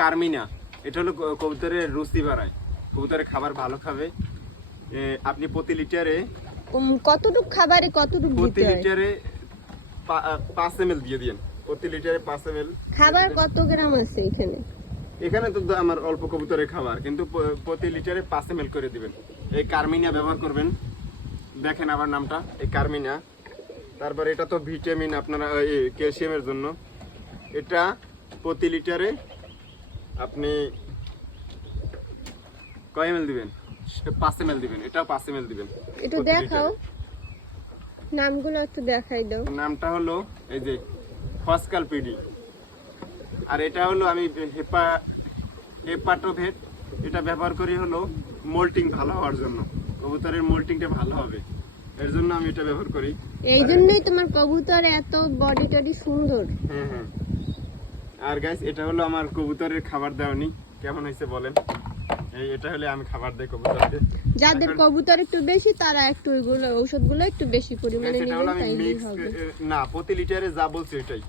কার্মিনা, এটা হলো কবুতরের রুচি বাড়ায়, কবুতরের খাবার ভালো খাবে। আপনি প্রতি লিটারে কতটুক খাবারে কতটুক প্রতি দিতে হয়? লিটারে 5 ml দিয়ে দিন। প্রতি লিটারে 5 ml খাবার কত গ্রাম আছে এখানে? এখানে তো আমার অল্প কবুতরের খাবার, কিন্তু প্রতি লিটারে 5 ml করে দিবেন। এই কার্মিনা ব্যবহার করবেন। দেখেন আমার নামটা, এই কার্মিনা। তারপর এটা তো ভিটামিন, আপনারা ক্যালসিয়ামের জন্য। এটা প্রতি লিটারে আপনি কয় ml দিবেন? 5 ml দিবেন। এটাও 5 ml দিবেন। একটু প্রতি দেখাও, লিটারে। নামগুলো একটু দেখাই দাও। নামটা হলো এই যে ফসকাল পিডি। আর এটা হলো আমি হেপাটোভেট, এটা ব্যবহার করি হলো মোল্টিং ভালো হওয়ার জন্য, কবুতরের মোল্টিংটা ভালো হবে, এর জন্য আমি এটা ব্যবহার করি। এই জন্যই তোমার কবুতর এত বডি টডি সুন্দর। হ্যাঁ হ্যাঁ। আর গাইস, এটা হলো আমার কবুতরের খাবার দেওয়ানি। কেমন হয়েছে বলেন? এটা হলে আমি খাবার দেই কবুতরকে। যাদের কবুতর একটু বেশি তারা একটু ওইগুলো ঔষধগুলো একটু বেশি পরিমাণে এটা হলো নেবেন, আমি তাইলেই মিক্স, হবে। না প্রতি লিটারে যা বলছি ওইটাই।